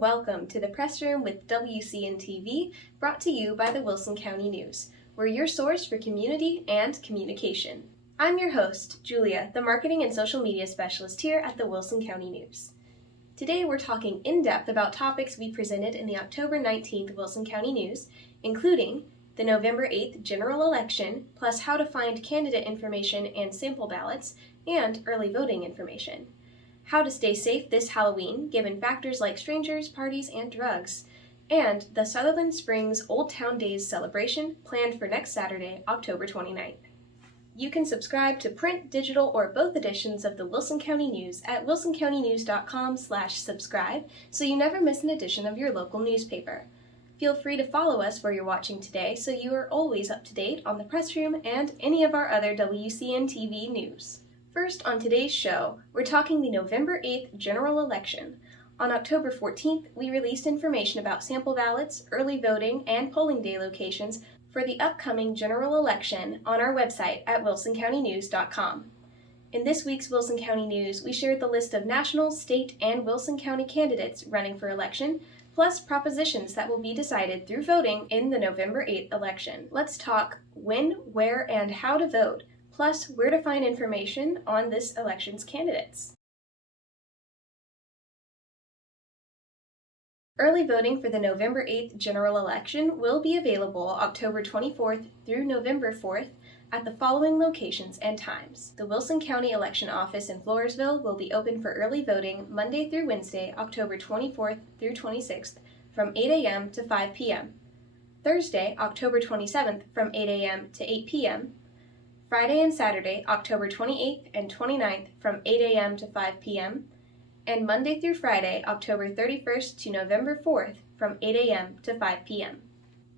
welcome to the Press Room with WCN-TV, brought to you by the Wilson County News. We're your source for community and communication. I'm your host, Julia, the Marketing and Social Media Specialist here at the Wilson County News. Today we're talking in depth about topics we presented in the October 19th Wilson County News, including the November 8th general election, plus how to find candidate information and sample ballots, and early voting information. How to stay safe this Halloween, given factors like strangers, parties, and drugs, and the Sutherland Springs Old Town Days celebration planned for next Saturday, October 29th. You can subscribe to print, digital, or both editions of the Wilson County News at wilsoncountynews.com/subscribe so you never miss an edition of your local newspaper. Feel free to follow us where you're watching today so you are always up to date on the Press Room and any of our other WCN-TV news. First, on today's show, we're talking the November 8th general election. On October 14th, we released information about sample ballots, early voting, and polling day locations for the upcoming general election on our website at wilsoncountynews.com. In this week's Wilson County News, we shared the list of national, state, and Wilson County candidates running for election, plus propositions that will be decided through voting in the November 8th election. Let's talk when, where, and how to vote, plus where to find information on this election's candidates. Early voting for the November 8th general election will be available October 24th through November 4th at the following locations and times. The Wilson County Election Office in Floresville will be open for early voting Monday through Wednesday, October 24th through 26th from 8 a.m. to 5 p.m. Thursday, October 27th from 8 a.m. to 8 p.m. Friday and Saturday, October 28th and 29th from 8 a.m. to 5 p.m., and Monday through Friday, October 31st to November 4th from 8 a.m. to 5 p.m.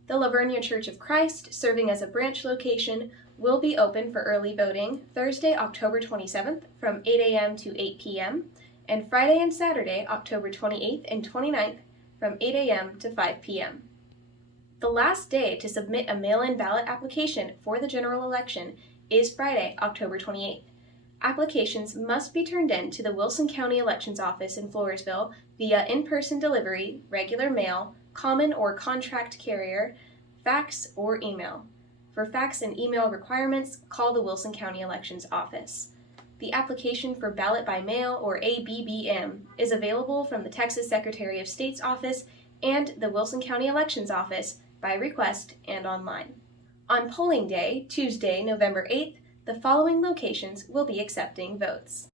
The Lavernia Church of Christ, serving as a branch location, will be open for early voting Thursday, October 27th from 8 a.m. to 8 p.m., and Friday and Saturday, October 28th and 29th from 8 a.m. to 5 p.m. The last day to submit a mail-in ballot application for the general election is Friday, October 28th. Applications must be turned in to the Wilson County Elections Office in Floresville via in-person delivery, regular mail, common or contract carrier, fax, or email. For fax and email requirements, call the Wilson County Elections Office. The application for ballot by mail, or ABBM, is available from the Texas Secretary of State's office and the Wilson County Elections Office by request and online. On polling day, Tuesday, November 8th, the following locations will be accepting votes.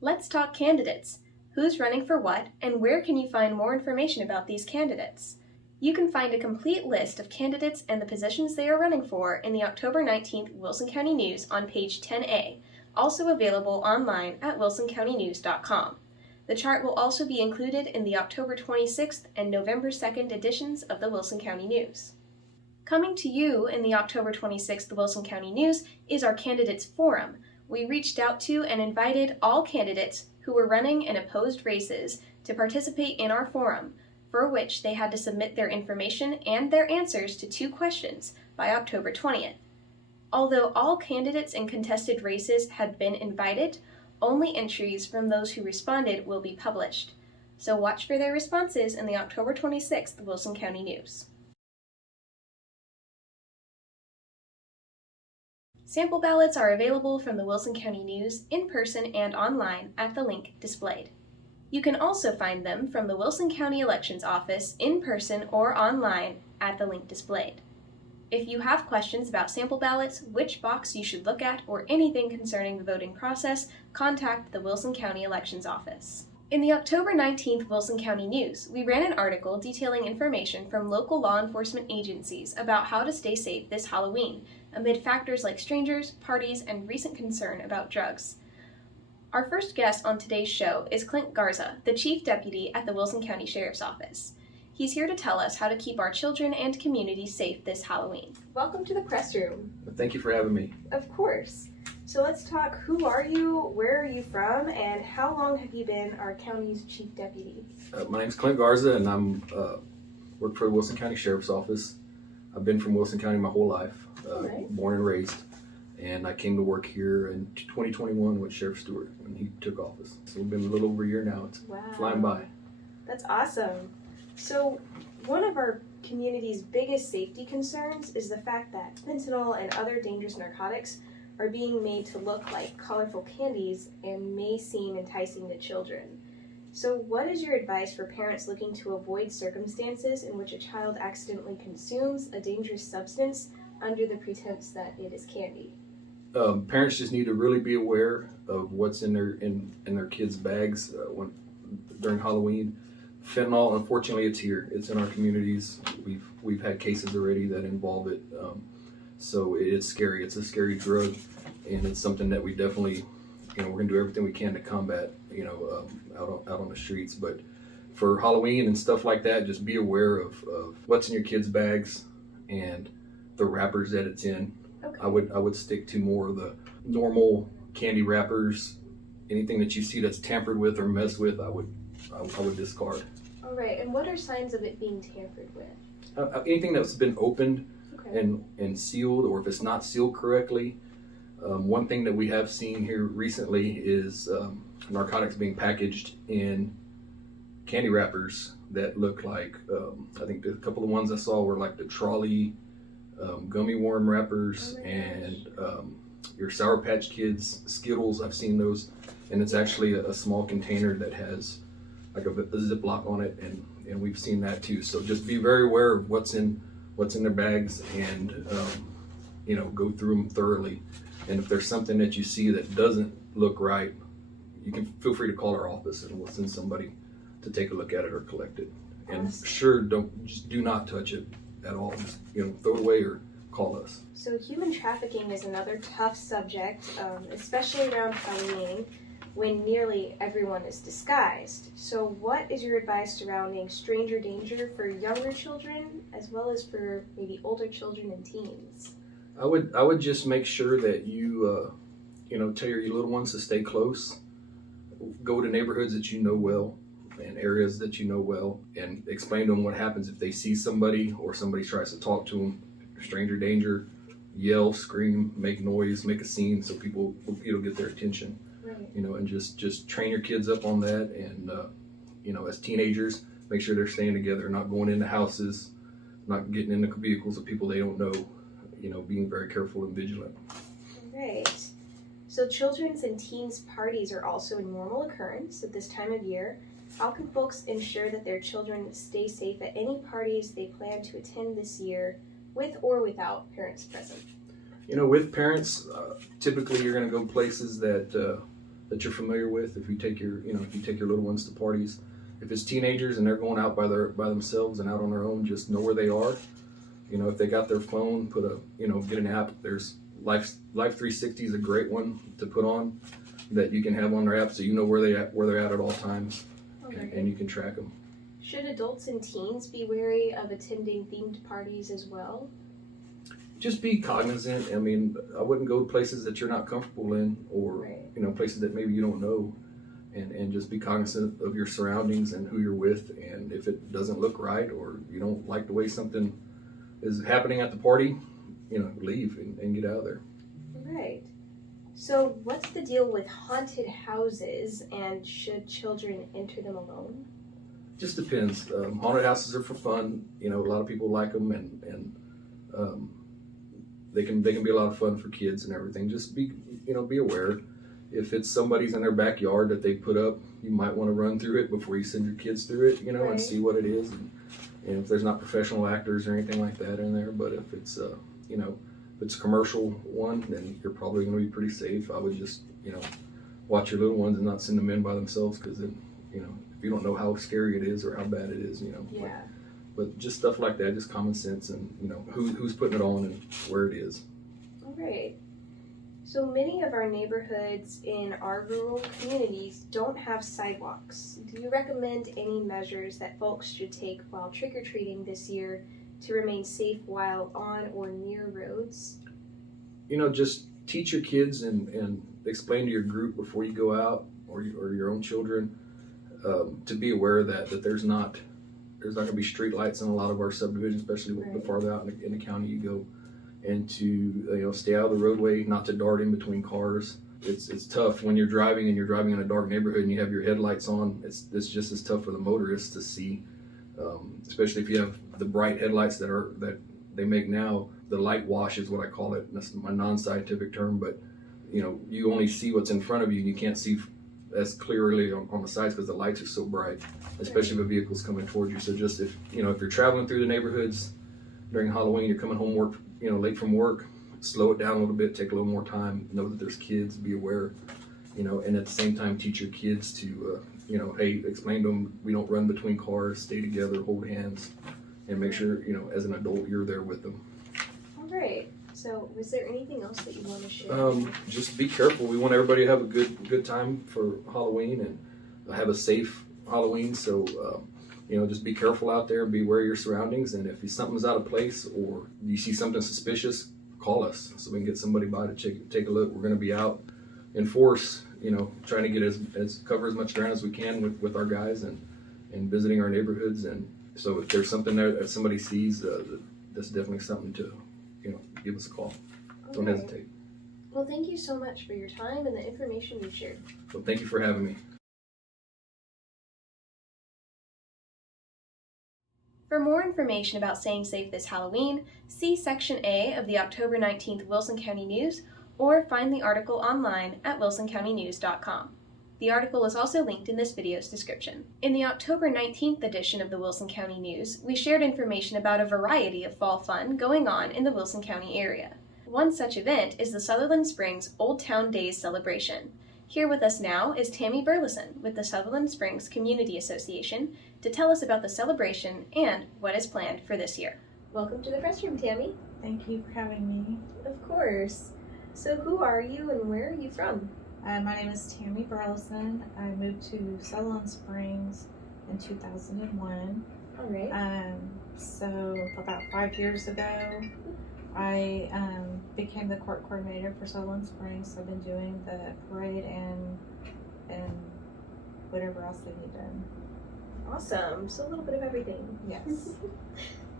Let's talk candidates. Who's running for what, and where can you find more information about these candidates? You can find a complete list of candidates and the positions they are running for in the October 19th Wilson County News on page 10A, also available online at wilsoncountynews.com. The chart will also be included in the October 26th and November 2nd editions of the Wilson County News. Coming to you in the October 26th Wilson County News is our Candidates Forum. We reached out to and invited all candidates who were running in opposed races to participate in our forum, for which they had to submit their information and their answers to 2 questions by October 20th. Although all candidates in contested races had been invited, only entries from those who responded will be published, so watch for their responses in the October 26th Wilson County News. Sample ballots are available from the Wilson County News in person and online at the link displayed. You can also find them from the Wilson County Elections Office in person or online at the link displayed. If you have questions about sample ballots, which box you should look at, or anything concerning the voting process, contact the Wilson County Elections Office. In the October 19th Wilson County News, we ran an article detailing information from local law enforcement agencies about how to stay safe this Halloween, amid factors like strangers, parties, and recent concern about drugs. Our first guest on today's show is Clint Garza, the Chief Deputy at the Wilson County Sheriff's Office. He's here to tell us how to keep our children and community safe this Halloween. Welcome to the Press Room. Thank you for having me. Of course. So let's talk, who are you, where are you from, and how long have you been our county's Chief Deputy? My name's Clint Garza, and I'm work for the Wilson County Sheriff's Office. I've been from Wilson County my whole life, Right. born and raised. and I came to work here in 2021 with Sheriff Stewart when he took office. So we've been a little over a year now. It's Wow. flying by. That's awesome. So, one of our community's biggest safety concerns is the fact that fentanyl and other dangerous narcotics are being made to look like colorful candies and may seem enticing to children. So, what is your advice for parents looking to avoid circumstances in which a child accidentally consumes a dangerous substance under the pretense that it is candy? Parents just need to really be aware of what's in their kids' bags during Halloween. Fentanyl, unfortunately, it's here. It's in our communities. We've had cases already that involve it. So it's scary. It's a scary drug, and it's something that we definitely, we're gonna do everything we can to combat. Out on the streets. But for Halloween and stuff like that, just be aware of what's in your kids' bags and the wrappers that it's in. Okay. I would stick to more of the normal candy wrappers. Anything that you see that's tampered with or messed with, I would discard. All right. And what are signs of it being tampered with? Anything that's been opened Okay. and sealed, or if it's not sealed correctly. One thing that we have seen here recently is narcotics being packaged in candy wrappers that look like, I think a couple of ones I saw were like the trolley gummy worm wrappers and your Sour Patch Kids Skittles. I've seen those, and it's actually a small container that has like a Ziploc on it, and we've seen that too. So just be very aware of what's in their bags, and go through them thoroughly. And if there's something that you see that doesn't look right, you can feel free to call our office, and we'll send somebody to take a look at it or collect it. And sure, just do not touch it at all. Just, throw it away or call us. So human trafficking is another tough subject, especially around Halloween, when nearly everyone is disguised. So what is your advice surrounding stranger danger for younger children as well as for maybe older children and teens? I would just make sure that you tell your little ones to stay close. Go to neighborhoods that you know well and areas that you know well, and explain to them what happens if they see somebody or somebody tries to talk to them. Stranger danger, yell, scream, make noise, make a scene so people get their attention. Right. And just train your kids up on that, and as teenagers, make sure they're staying together, not going into houses, not getting into vehicles of people they don't know. Being very careful and vigilant. Right. So children's and teens parties are also a normal occurrence at this time of year. How can folks ensure that their children stay safe at any parties they plan to attend this year, with or without parents present? With parents, typically you're going to go places that you're familiar with. If you take your little ones to parties, if it's teenagers and they're going out by themselves and out on their own, just know where they are. If they got their phone, get an app. There's Life 360 is a great one to put on that you can have on their app, so you know where they're at all times, and you can track them. Should adults and teens be wary of attending themed parties as well? Just be cognizant. I mean, I wouldn't go to places that you're not comfortable in, or places that maybe you don't know, and just be cognizant of your surroundings and who you're with. And if it doesn't look right, or you don't like the way something is happening at the party, leave and get out of there. Right. So what's the deal with haunted houses, and should children enter them alone? Just depends. Haunted houses are for fun. A lot of people like them, and they can be a lot of fun for kids and everything. Just be aware. If it's somebody's in their backyard that they put up, you might want to run through it before you send your kids through it, Right. and see what it is. And if there's not professional actors or anything like that in there, but if it's if it's a commercial one, then you're probably going to be pretty safe. I would just watch your little ones and not send them in by themselves, because then if you don't know how scary it is or how bad it is, Yeah. But just stuff like that, just common sense, and who's putting it on and where it is. All right. So many of our neighborhoods in our rural communities don't have sidewalks. Do you recommend any measures that folks should take while trick-or-treating this year to remain safe while on or near roads? Just teach your kids and explain to your group before you go out, or your own children, to be aware that there's not going to be street lights in a lot of our subdivisions, especially Right. the farther out in the county you go. and to stay out of the roadway, not to dart in between cars. It's tough when you're driving in a dark neighborhood and you have your headlights on. It's just as tough for the motorists to see, especially if you have the bright headlights that they make now. The light wash is what I call it. That's my non-scientific term, but you only see what's in front of you, and you can't see as clearly on the sides because the lights are so bright, especially if a vehicle's coming towards you. So just if you're traveling through the neighborhoods during Halloween, you're coming home late from work, slow it down a little bit, take a little more time, know that there's kids, be aware, and at the same time teach your kids to, hey, explain to them we don't run between cars, stay together, hold hands, and make sure, as an adult, you're there with them. All right. So, was there anything else that you want to share? Just be careful. We want everybody to have a good time for Halloween and have a safe Halloween. So, just be careful out there, be aware of your surroundings, and if something's out of place or you see something suspicious, call us so we can get somebody by to take a look. We're going to be out in force, trying to get cover as much ground as we can with our guys and visiting our neighborhoods. And so if there's something there that somebody sees, that's definitely something to, give us a call. Don't hesitate. Well, thank you so much for your time and the information you shared. Well, thank you for having me. For more information about staying safe this Halloween, see Section A of the October 19th Wilson County News or find the article online at wilsoncountynews.com. The article is also linked in this video's description. In the October 19th edition of the Wilson County News, we shared information about a variety of fall fun going on in the Wilson County area. One such event is the Sutherland Springs Old Town Days celebration. Here with us now is Tammy Burleson with the Sutherland Springs Community Association to tell us about the celebration and what is planned for this year. Welcome to the press room, Tammy. Thank you for having me. Of course. So who are you and where are you from? My name is Tammy Burleson. I moved to Sutherland Springs in 2001. All right. So about 5 years ago, I became the court coordinator for Sutherland Springs. So I've been doing the parade and whatever else they need done. Awesome. So a little bit of everything. Yes.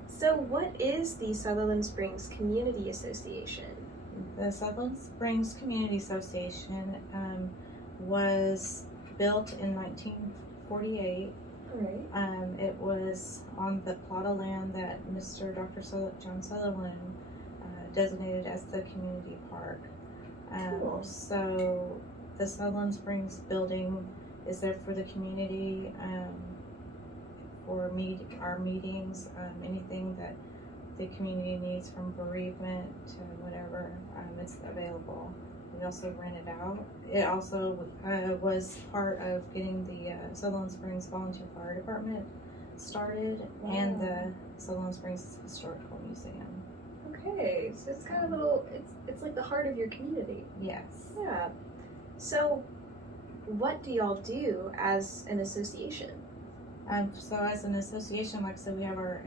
So what is the Sutherland Springs Community Association? The Sutherland Springs Community Association was built in 1948. All right. It was on the plot of land that Dr. John Sutherland designated as the community park. Cool. So the Sutherland Springs building is there for the community, for our meetings, anything that the community needs from bereavement to whatever, it's available. We also rent it out. It also was part of getting the Sutherland Springs Volunteer Fire Department started. Wow. And the Sutherland Springs Historical Museum. Okay, so it's kind of it's like the heart of your community. Yes. Yeah. So what do y'all do as an association? So as an association, like I said, we have our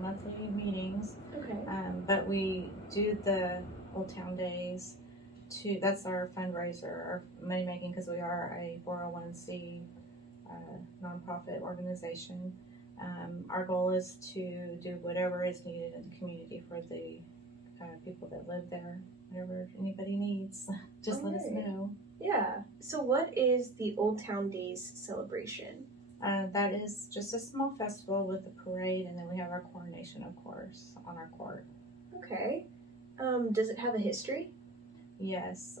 monthly meetings. Okay. But we do the Old Town Days. That's our fundraiser, our money making, because we are a 401c nonprofit organization. Our goal is to do whatever is needed in the community for the people that live there. Whatever anybody needs, just let us know. Yeah. So what is the Old Town Days celebration? That is just a small festival with a parade, and then we have our coronation, of course, on our court. Okay. Does it have a history? Yes.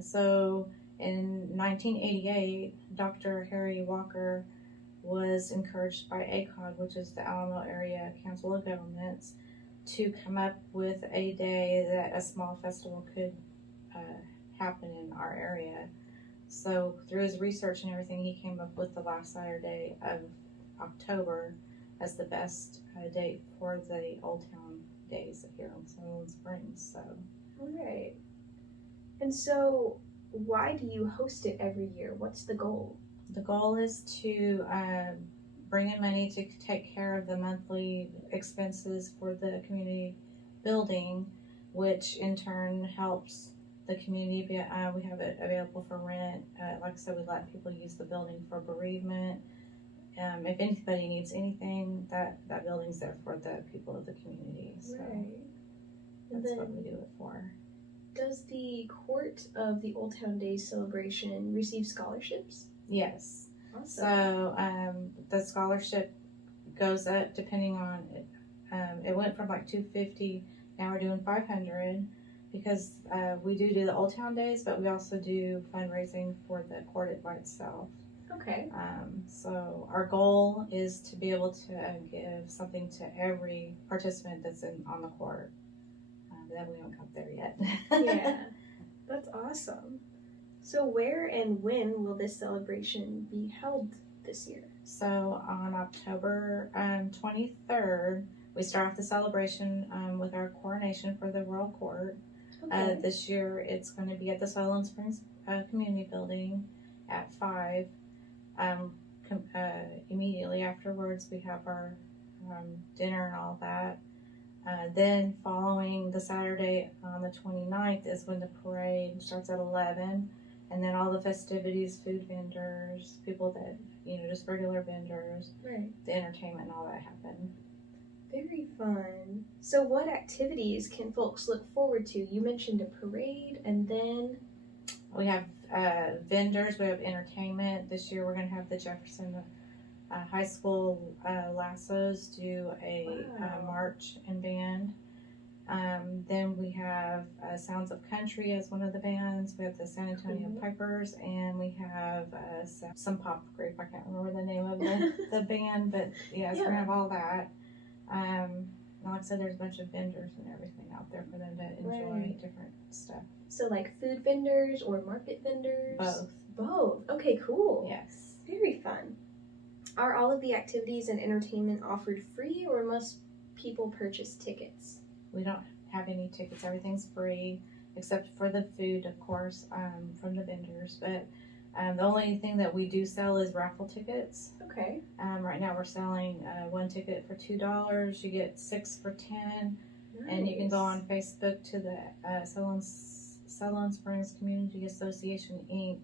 So in 1988, Dr. Harry Walker was encouraged by ACOG, which is the Alamo Area Council of Governments, to come up with a day that a small festival could happen in our area. So through his research and everything, he came up with the last Saturday of October as the best date for the Old Town Days here in Sutherland Springs. So. All right. And so why do you host it every year? What's the goal? The goal is to bring in money to take care of the monthly expenses for the community building, which in turn helps the community. We have it available for rent. Like I said, we let people use the building for bereavement. If anybody needs anything, that building's there for the people of the community. So. Right. And That's then, what we do it for. does the Court of the Old Town Days celebration receive scholarships? Yes. Awesome. So the scholarship goes up depending on it. It went from like $250. Now we're doing $500 because we do the Old Town Days, but we also do fundraising for the court by itself. Okay. So our goal is to be able to give something to every participant that's on the court. That we haven't got there yet. Yeah, that's awesome. So where and when will this celebration be held this year? So on October 23rd, we start off the celebration with our coronation for the Royal Court. Okay. This year it's going to be at the Sutherland Springs Community Building at 5. Immediately afterwards, we have our dinner and all that. Then following the Saturday on the 29th is when the parade starts at 11. And then all the festivities, food vendors, people that, just regular vendors, Right. the entertainment and all that happen. Very fun. So what activities can folks look forward to? You mentioned a parade and then... We have vendors, we have entertainment. This year we're going to have the Jefferson High School Lassos do a march and band. Then we have Sounds of Country as one of the bands. We have the San Antonio Pipers, and we have some pop group. I can't remember the name of the band, but yes, we're going to have all that. Like I said, there's a bunch of vendors and everything out there for them to enjoy different stuff. So like food vendors or market vendors? Both. Both. Okay, cool. Yes. Very fun. Are all of the activities and entertainment offered free, or must people purchase tickets? We don't have any tickets. Everything's free except for the food, of course, from the vendors. But the only thing that we do sell is raffle tickets. Okay. Right now we're selling one ticket for $2. You get 6 for $10. Nice. And you can go on Facebook to the Sutherland Springs Community Association, Inc.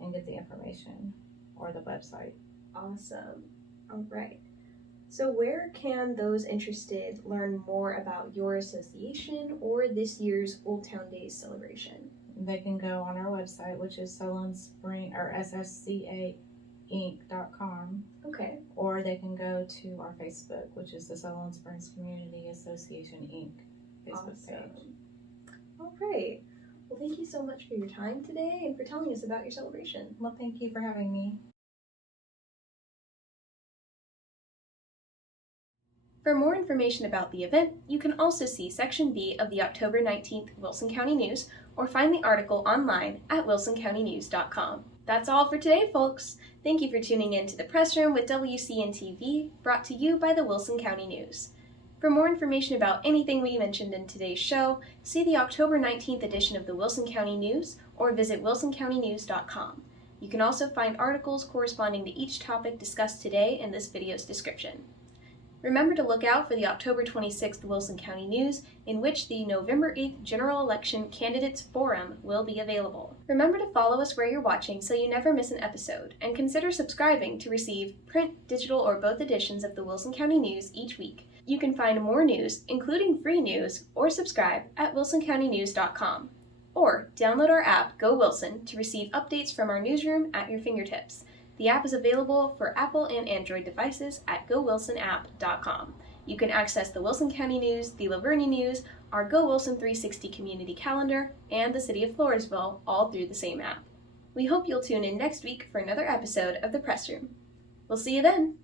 and get the information, or the website. Awesome. All right. So where can those interested learn more about your association or this year's Old Town Days celebration? They can go on our website, which is Sutherland Spring or sscainc.com, Okay. or they can go to our Facebook, which is the Sutherland Springs Community Association, Inc. Facebook page. All right. Well, thank you so much for your time today and for telling us about your celebration. Well, thank you for having me. For more information about the event, you can also see Section B of the October 19th Wilson County News or find the article online at wilsoncountynews.com. That's all for today, folks. Thank you for tuning in to the Press Room with WCN-TV, brought to you by the Wilson County News. For more information about anything we mentioned in today's show, see the October 19th edition of the Wilson County News or visit wilsoncountynews.com. You can also find articles corresponding to each topic discussed today in this video's description. Remember to look out for the October 26th Wilson County News, in which the November 8th General Election Candidates Forum will be available. Remember to follow us where you're watching so you never miss an episode, and consider subscribing to receive print, digital, or both editions of the Wilson County News each week. You can find more news, including free news, or subscribe at wilsoncountynews.com. Or download our app, Go Wilson, to receive updates from our newsroom at your fingertips. The app is available for Apple and Android devices at gowilsonapp.com. You can access the Wilson County News, the La Vernia News, our Go Wilson 360 community calendar, and the City of Floresville all through the same app. We hope you'll tune in next week for another episode of The Press Room. We'll see you then!